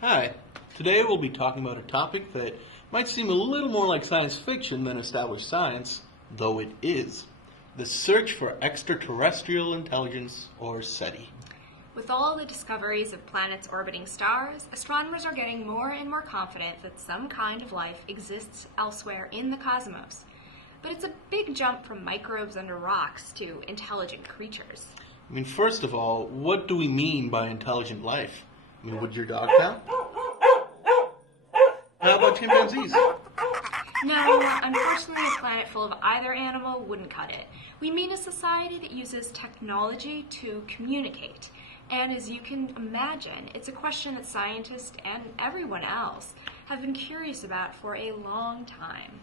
Hi. Today we'll be talking about a topic that might seem a little more like science fiction than established science, though it is. The search for extraterrestrial intelligence, or SETI. With all the discoveries of planets orbiting stars, astronomers are getting more and more confident that some kind of life exists elsewhere in the cosmos. But it's a big jump from microbes under rocks to intelligent creatures. First of all, what do we mean by intelligent life? Would your dog count? How about chimpanzees? No, unfortunately, a planet full of either animal wouldn't cut it. We mean a society that uses technology to communicate. And as you can imagine, it's a question that scientists and everyone else have been curious about for a long time.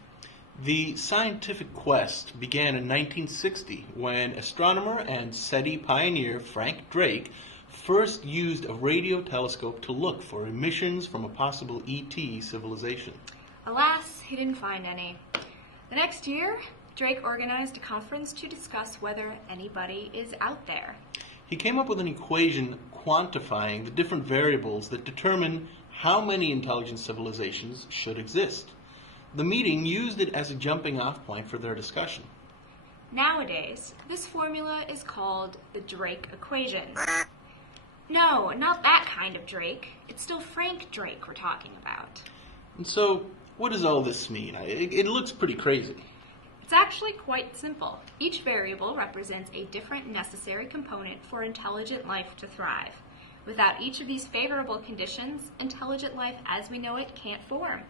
The scientific quest began in 1960 when astronomer and SETI pioneer Frank Drake first used a radio telescope to look for emissions from a possible ET civilization. Alas, he didn't find any. The next year, Drake organized a conference to discuss whether anybody is out there. He came up with an equation quantifying the different variables that determine how many intelligent civilizations should exist. The meeting used it as a jumping-off point for their discussion. Nowadays, this formula is called the Drake equation. No, not that kind of Drake. It's still Frank Drake we're talking about. And so, what does all this mean? It looks pretty crazy. It's actually quite simple. Each variable represents a different necessary component for intelligent life to thrive. Without each of these favorable conditions, intelligent life as we know it can't form.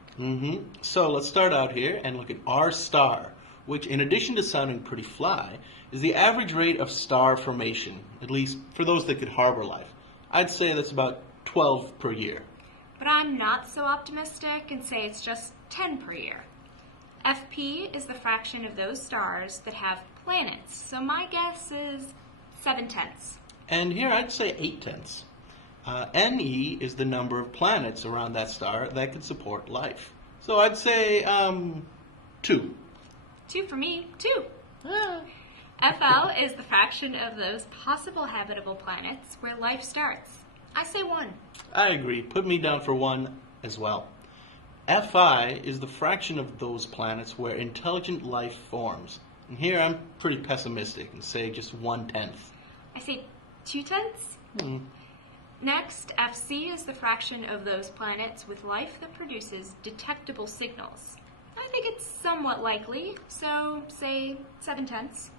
So let's start out here and look at our star, which in addition to sounding pretty fly, is the average rate of star formation, at least for those that could harbor life. I'd say that's about 12 per year. But I'm not so optimistic and say it's just 10 per year. FP is the fraction of those stars that have planets, so my guess is 7/10. And here I'd say 8/10. NE is the number of planets around that star that could support life. So I'd say 2. 2 for me, 2. Ah. FL is the fraction of those possible habitable planets where life starts. I say 1. I agree. Put me down for 1 as well. FI is the fraction of those planets where intelligent life forms. And here I'm pretty pessimistic and say just 1/10. I say 2/10. Next, FC is the fraction of those planets with life that produces detectable signals. I think it's somewhat likely, so say 7/10.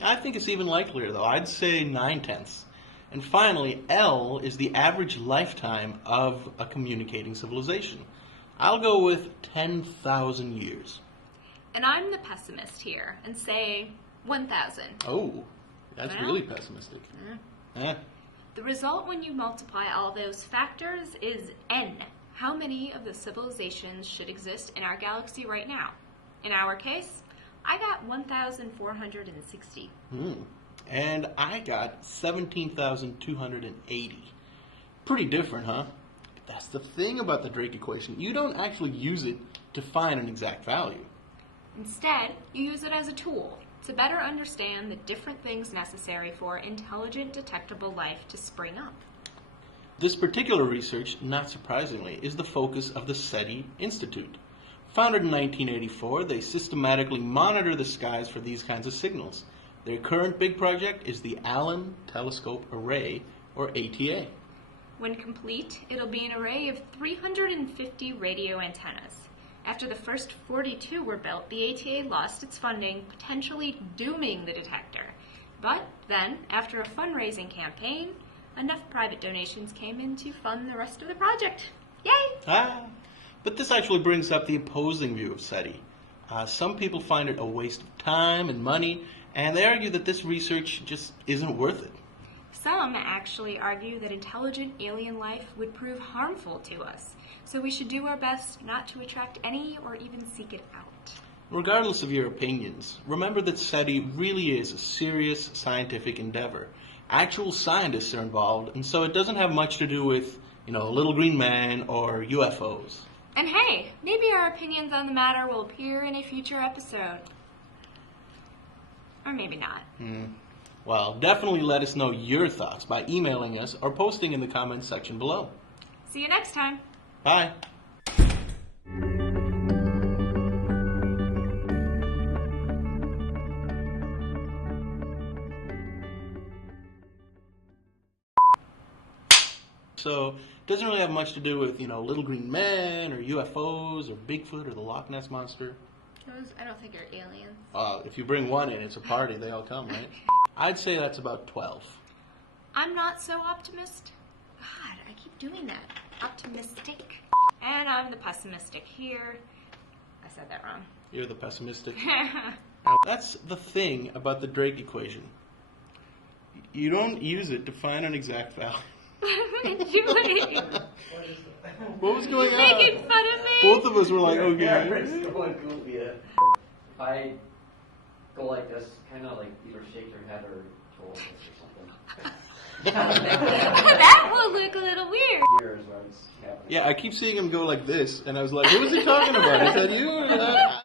I think it's even likelier, though. I'd say 9/10. And finally, L is the average lifetime of a communicating civilization. I'll go with 10,000 years. And I'm the pessimist here and say 1,000. Oh, that's really pessimistic. The result when you multiply all those factors is N. How many of the civilizations should exist in our galaxy right now? In our case, I got 1,460. And I got 17,280. Pretty different, huh? That's the thing about the Drake equation. You don't actually use it to find an exact value. Instead, you use it as a tool to better understand the different things necessary for intelligent, detectable life to spring up. This particular research, not surprisingly, is the focus of the SETI Institute. Founded in 1984, they systematically monitor the skies for these kinds of signals. Their current big project is the Allen Telescope Array, or ATA. When complete, it'll be an array of 350 radio antennas. After the first 42 were built, the ATA lost its funding, potentially dooming the detector. But then, after a fundraising campaign, enough private donations came in to fund the rest of the project. Yay! But this actually brings up the opposing view of SETI. Some people find it a waste of time and money, and they argue that this research just isn't worth it. Some actually argue that intelligent alien life would prove harmful to us, so we should do our best not to attract any or even seek it out. Regardless of your opinions, remember that SETI really is a serious scientific endeavor. Actual scientists are involved, and so it doesn't have much to do with, a little green man or UFOs. And hey, maybe our opinions on the matter will appear in a future episode. Or maybe not. Well, definitely let us know your thoughts by emailing us or posting in the comments section below. See you next time. Bye. So it doesn't really have much to do with, little green men or UFOs or Bigfoot or the Loch Ness Monster. Those, I don't think are aliens. If you bring one in, it's a party. They all come, right? I'd say that's about 12. I'm not so optimistic. God, I keep doing that. Optimistic. And I'm the pessimistic here. I said that wrong. You're the pessimistic. That's the thing about the Drake equation. You don't use it to find an exact value. Julie, What was going you're on? making fun of me. Both of us were like, okay. It's going goofy. If I go like this, kind of like either shake your head or go like this or something. That will look a little weird. Here is where it's happening. Yeah, I keep seeing him go like this, and I was like, who is he talking about? Is that you? Or that?